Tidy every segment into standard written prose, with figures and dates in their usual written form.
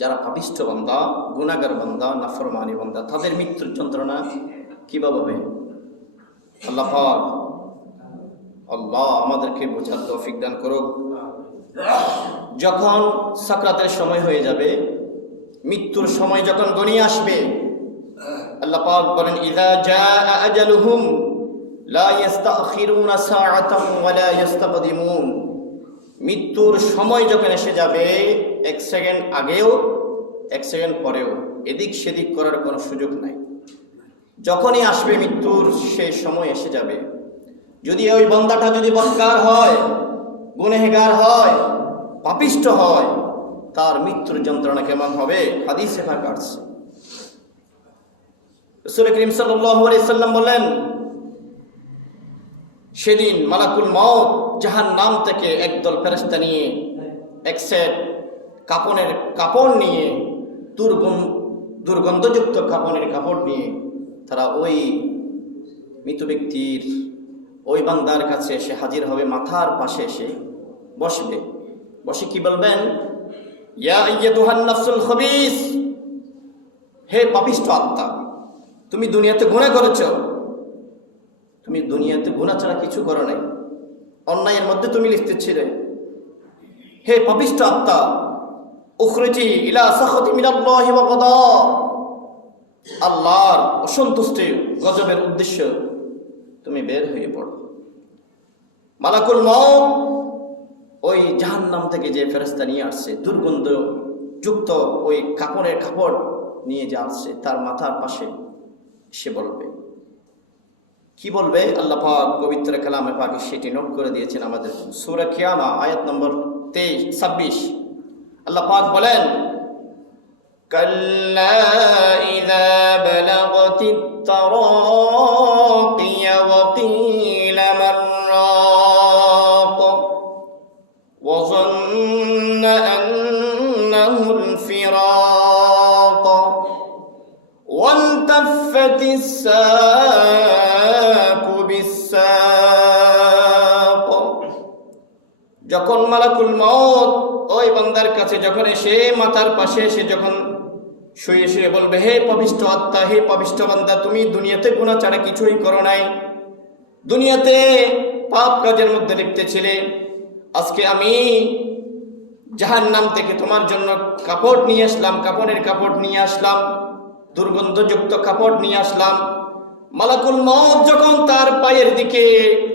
যারা পাপিষ্ঠ বান্দা, গুনাহগার বান্দা, নাফরমানি বান্দা, তাদের মৃত্যুর যন্ত্রণা কিভাবে হবে? আল্লাহ পাক আল্লাহ আমাদেরকে বোঝার তৌফিক দান করুক। যখন সাকরাতের সময় হয়ে যাবে, মৃত্যুর সময় যখন ঘনিয়ে আসবে, আল্লাহ পাক বলেন ইযা জাআ আজালুহুম লা ইস্তাখিরুনা সাআতান ওয়া লা ইস্তাকদিমুন। মৃত্যুর সময় যখন এসে যাবে, এক সেকেন্ড আগেও এক সেকেন্ড পরেও এদিক সেদিক করার কোনো সুযোগ নাই। যখনই আসবে মৃত্যুর সেই সময় এসে যাবে, যদি ওই বান্দাটা যদি বদকার হয়, গুনাহগার হয়, পাপিষ্ঠ হয়, তার মৃত্যুর যন্ত্রণা কেমন হবে হাদিসে পাক আছে। রাসূল করিম সাল্লাল্লাহু আলাইহি সাল্লাম বলেন, সেদিন মালাকুল মউত জাহান্নাম থেকে একদল ফেরেশতা নিয়ে, এক সেট কাপড় নিয়ে, দুর্গন্ধযুক্ত কাপড়ের কাপড় নিয়ে তারা ওই মৃত ব্যক্তির, ওই বান্দার কাছে এসে হাজির হবে, মাথার পাশে এসে বসবে। বসে কি বলবেন? ইয়া আইয়াতুহান নাফসুল খবিস, হে পাপিষ্ঠ আত্মা, তুমি দুনিয়াতে গুনাহ করেছো, তুমি দুনিয়াতে গুনাহ ছাড়া কিছু করো নাই, অন্যায়ের মধ্যে তুমি লিপ্ত ছিলে। হে পাপিষ্ঠ আত্মা, উখরিজি ইলা সাখাতি মিনাল্লাহি ওয়া গাদা, আল্লাহর অসন্তুষ্টি, গজবের উদ্দেশ্য তুমি বের হয়ে পড়ো। মালাকুল মউত ওই জাহান্নাম থেকে যে ফেরেশতা নিয়ে আসছে, দুর্গন্ধ যুক্ত ওই কাপড় নিয়ে যে আসছে, তার মাথার পাশে সে বলবে, কি বলবে? আল্লাহ পাক পবিত্র কালামে পাকে সেটি নোট করে দিয়েছেন আমাদের। সূরা কিয়ামা আয়াত নম্বর 26। আল্লাহ পাক বলেন, কাল্লা ইযা বালাগাতিত তারাকিয়া ওয়া কিলা মান রাক ওয়া যান্না আন্নাহুল ফিরাক ওয়ালতাফাতিস সাকু বিস-সাক। যখন মালাকুল মউত ওই বান্দার কাছে যখন এসে মাথার পাশে এসে যখন শুয়ে শুয়ে বলবে, হে পাপিষ্ঠ আত্মা, হে পাপিষ্ঠ বান্দা, তুমি দুনিয়াতে গুনাহ ছাড়া কিছুই করো নাই, দুনিয়াতে পাপ কাজের মধ্যে লিপ্ত ছিলে, আজকে আমি জাহান্নাম থেকে তোমার জন্য কাপড় নিয়ে আসলাম, কাপড়ের কাপড় নিয়ে আসলাম, দুর্গন্ধযুক্ত কাপড় নিয়ে আসলাম। মালাকুল মউত যখন তার পায়ের দিকে,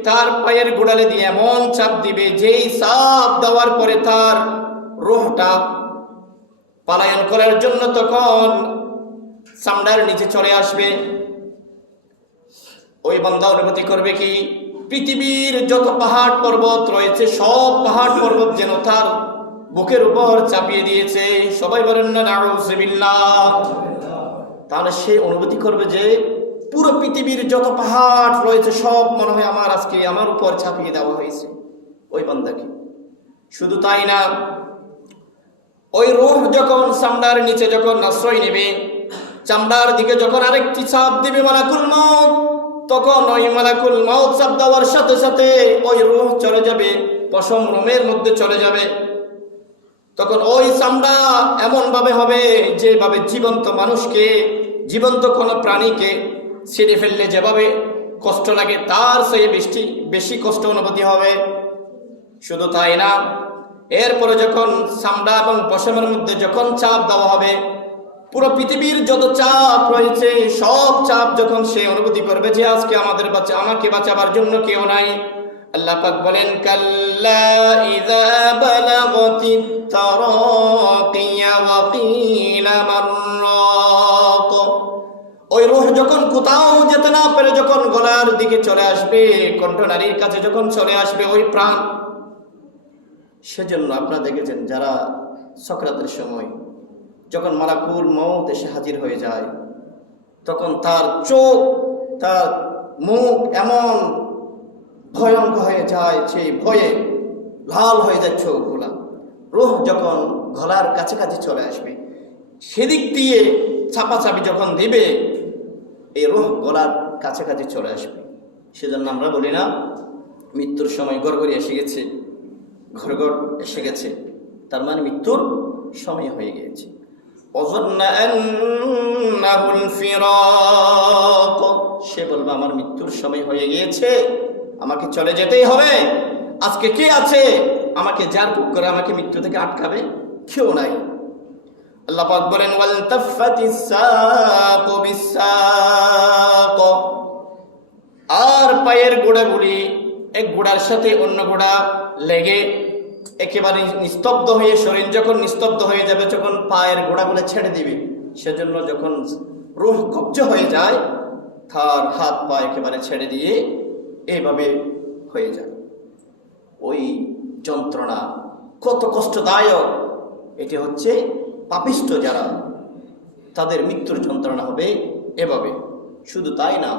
তার পায়ের গোড়ালে দিয়ে এমন চাপ দিবে, যেই চাপ দেওয়ার পরে তার রূহটা পলায়ন করার জন্য তখন চামড়ার নিচে চলে আসবে, ওই বান্দা অনুভূতি করবে কি পৃথিবীর যত পাহাড় পর্বত রয়েছে, সব পাহাড় পর্বত যেন তার বুকের উপর চাপিয়ে দিয়েছে। সবাই বলেন না নাউযুবিল্লাহ। তাহলে সে অনুভূতি করবে যে পুরো পৃথিবীর যত পাহাড় রয়েছে সব মনে হয় আজকে আমার উপর চাপিয়ে দেওয়া হয়েছে ওই বান্দাকে। শুধু তাই না, ওই রূহ যখন চামড়ার নিচে যখন আশ্রয় নেবে, চামড়ার দিকে যখন আরেকটি চাপ দিবে মালাকুল মউত, তখন ওই মালাকুল মউত চাপ দেওয়ার সাথে সাথে ওই রূহ চলে যাবে পশম রোমের মধ্যে চলে যাবে। তখন ওই চামড়া এমন ভাবে হবে যেভাবে জীবন্ত মানুষকে, জীবন্ত কোনো প্রাণীকে ছিঁড়ে ফেললে যেভাবে কষ্ট লাগে, তার চেয়ে বেশি কষ্ট অনুভূতি হবে। শুধু তাই না, এরপরে যখন চামড়া এবং পশমের মধ্যে যখন চাপ দেওয়া হবে, পুরো পৃথিবীর যত চাপ রয়েছে সব চাপ যখন সে অনুভূতি করবে যে আজকে আমাকে বাঁচাবার জন্য কেউ নাই। আল্লাহ পাক বলেন, কাল্লা ইযা বালাগাতিত তারাকিয়া ওয়া কিলা মান রাক। ওই রূহ যখন কোথাও যেতে না পেরে যখন গলার দিকে চলে আসবে, কণ্ঠনালীর কাছে যখন চলে আসবে ওই প্রাণ, সেজন্য আপনারা দেখেছেন যারা সাকরাতের সময় যখন মালাকুল মউত এসে হাজির হয়ে যায়, তখন তার চোখ, তার মুখ এমন ভয়ঙ্কর হয়ে যায়, সেই ভয়ে লাল হয়ে যায় চোখগুলা। রূহ যখন গলার কাছাকাছি চলে আসবে, সেদিক দিয়ে চাপাচাপি যখন দিবে, এই রূহ গলার কাছাকাছি চলে আসবে। সেজন্য আমরা বলি না মৃত্যুর সময় গড়গড়ি এসে গেছে, ঘর এসে গেছে, তার মানে মৃত্যুর সময় হয়ে গিয়েছে। ওয়াযান্না আন্নাহুল ফিরাক, সে বলবে আমার মৃত্যুর সময় হয়ে গিয়েছে, আমাকে চলে যেতেই হবে। আজকে কে আছে আমাকে জারপুক করে আমাকে মৃত্যু থেকে আটকাবে? কেউ নাই। আল্লাহ পাক বলেন ওয়াল তাফাতিস সাকু বিসাক, আর পায়ের গোড়াগুলি এক গোড়ার সাথে অন্য গোড়া লেগে একেবারে নিস্তব্ধ হয়ে, শরীর যখন নিস্তব্ধ হয়ে যাবে, যখন পায়ের গোড়াগুলো ছেড়ে দিবে, সেজন্য যখন রূহ কবজ হয়ে যায়, তার হাত পা একেবারে ছেড়ে দিয়ে এইভাবে হয়ে যায়। ওই যন্ত্রণা কত কষ্টদায়ক! এটি হচ্ছে পাপিষ্ঠ যারা, তাদের মৃত্যুর যন্ত্রণা হবে এভাবে। শুধু তাই না,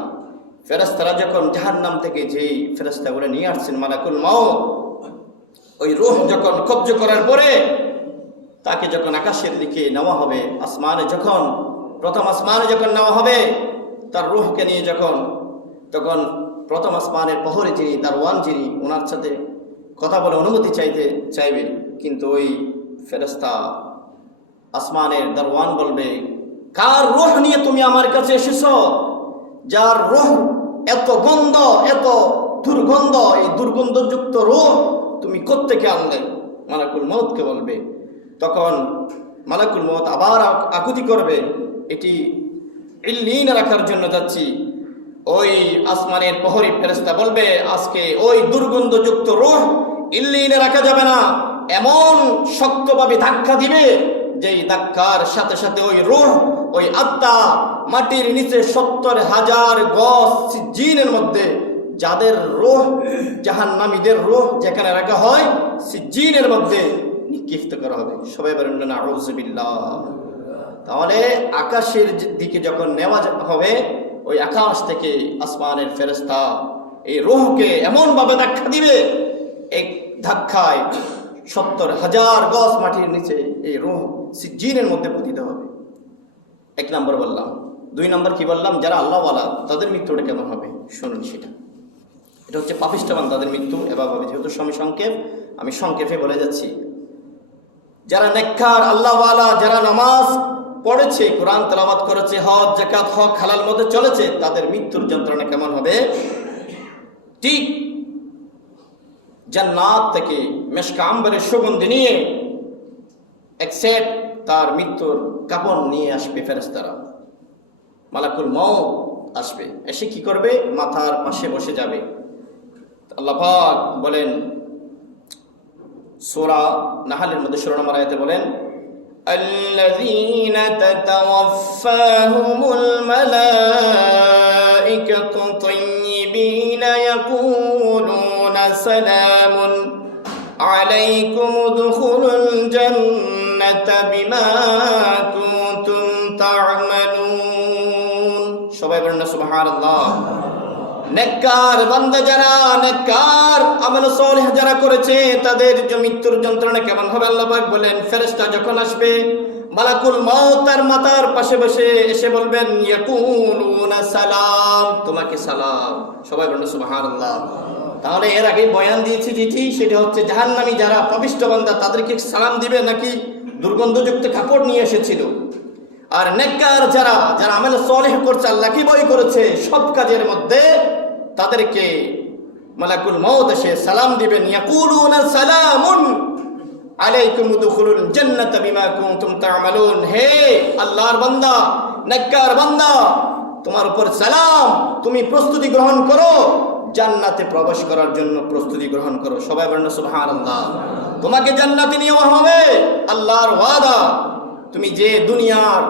ফেরেশতারা যখন জাহান্নাম থেকে যেই ফেরেশতাগুলো নিয়ে আসছেন মালাকুল মউত, ওই রূহ যখন কবজ করার পরে তাকে যখন আকাশের দিকে নেওয়া হবে, আসমানে যখন প্রথম আসমানে যখন নেওয়া হবে, তার রূহকে নিয়ে তখন প্রথম আসমানের প্রহরী যিনি, দারওয়ান যিনি, ওনার সাথে কথা বলে অনুমতি চাইবে, কিন্তু ওই ফেরেশতা আসমানের দারওয়ান বলবে, কার রূহ নিয়ে তুমি আমার কাছে এসেছো? যার রূহ এত গন্ধ, এত দুর্গন্ধ, এই দুর্গন্ধযুক্ত রূহ তুমি কোত্থেকে আনলে? মালাকুল মউতকে বলবে। তখন মালাকুল মউত আবার আকুতি করবে, এটি ইল্লিনে রাখার জন্য যাচ্ছি। ওই আসমানের প্রহরী ফেরেশতা বলবে, আজকে ওই দুর্গন্ধযুক্ত রূহ ইল্লিনে রাখা যাবে না, এমন শক্তভাবে ধাক্কা দিবে যেই ধাক্কার সাথে সাথে ওই রূহ, ওই আত্মা মাটির নিচে ৭০,০০০ গজ সিজ্জিনের মধ্যে, যাদের রূহ জাহান্নামীদের রূহ যেখানে রাখা হয় সিজ্জিনের মধ্যে নিক্ষিপ্ত করা হবে। সবাই বলেন না আউযুবিল্লাহ। তাহলে আকাশের দিকে যখন নেওয়া হবে, ওই আকাশ থেকে আসমানের ফেরেশতা এই রূহকে এমন ভাবে ধাক্কা দিবে, এক ধাক্কায় ৭০,০০০ গজ মাটির নিচে এই রূহ সিজ্জিনের মধ্যে পতিত হবে। এক নম্বর বললাম। দুই নম্বর কি বললাম? যারা আল্লাহওয়ালা তাদের মৃত্যুটা কেমন হবে শুনুন সেটা। এটা হচ্ছে পাপিষ্ঠ বান্দাদের মৃত্যু। এবার ভাবে যেহেতু সময় সংক্ষেপ, আমি সংক্ষেপে বলে যাচ্ছি। যারা নেককার আল্লাহওয়ালা, যারা নামাজ পড়েছে, কোরআন তেলাওয়াত করেছে, হজ যাকাত হক হালাল মতে চলেছে, তাদের মৃত্যুর যন্ত্রণা কেমন হবে? ঠিক জান্নাত থেকে মেশকা আম্বরের সুগন্ধি নিয়ে এক সেট তার মৃত্যুর কাপড় নিয়ে আসবে ফেরেশতারা। মালাকুল মউত আসবে, এসে কি করবে? মাথার পাশে বসে যাবে। আল্লাহ পাক বলেন সূরা নাহলের মধ্যে ১৬ নম্বর আয়াতে বলেন, الذين تتوفاهم الملائكة طيبين يقولون سلام عليكم ادخلوا الجنة بما كنتم تعملون। সবাই বলেন না সুবহানাল্লাহ। নেককার বান্দা যারা, নেককার আমল সালেহ যারা করেছে, তাদের মৃত্যুর যন্ত্রণা কেমন হবে আল্লাহ পাক বলেন, ফেরেশতা যখন আসবে, মালাকুল মউত তার মাথার পাশে বসে এসে বলবেন, ইয়াকুলুনা সালাম, তোমাকে সালাম। সবাই বলেন সুবহানাল্লাহ। তাহলে এর আগে বয়ান দিয়েছি যেটি, সেটা হচ্ছে জাহান্নামী যারা পাপিষ্ঠ বান্দা তাদেরকে সালাম দিবে নাকি দুর্গন্ধযুক্ত কাপড় নিয়ে এসেছিল। আর নেককার যারা আমল সালেহ করছে, আল্লাহকে ভয় করেছে সব কাজের মধ্যে, তাদেরকে মালাকুল মউত এসে সালাম দিবেন, ইয়াকুলুনা সালামুন আলাইকুম উদখুলুল জান্নাতা বিমা কুনতুম তা'মালুন। হে আল্লাহর বান্দা, নেককার বান্দা, তোমার উপর সালাম, তুমি প্রস্তুতি গ্রহণ করো, জান্নাতে প্রবেশ করার জন্য প্রস্তুতি গ্রহণ করো। সবাই বলেন সুবহানাল্লাহ। তোমাকে জান্নাতে নেওয়া হবে, আল্লাহর ওয়াদা। তুমি যে দুনিয়ার